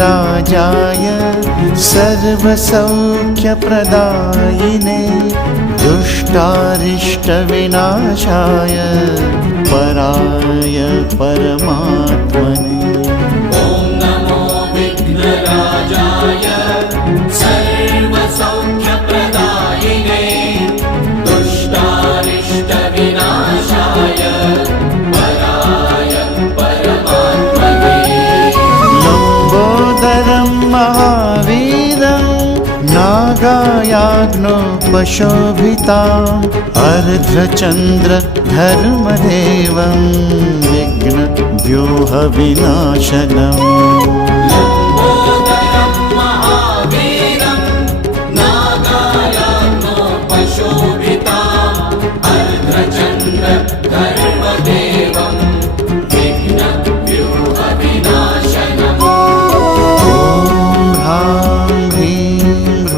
विघ्नराजाय सर्वसौख्यप्रदायिने दुष्टारिष्टविनाशाय पराय परमात्मने विघ्नराजाय सर्वसौख्यप्रदायिने दुष्टारिष्टविनाशाय पराय परमात्मने लम्बोदरं महावीरं नागायाज्ञोपशोभिताम् अर्धचन्द्रधर्मदेवं विघ्नव्यूहविनाशनम्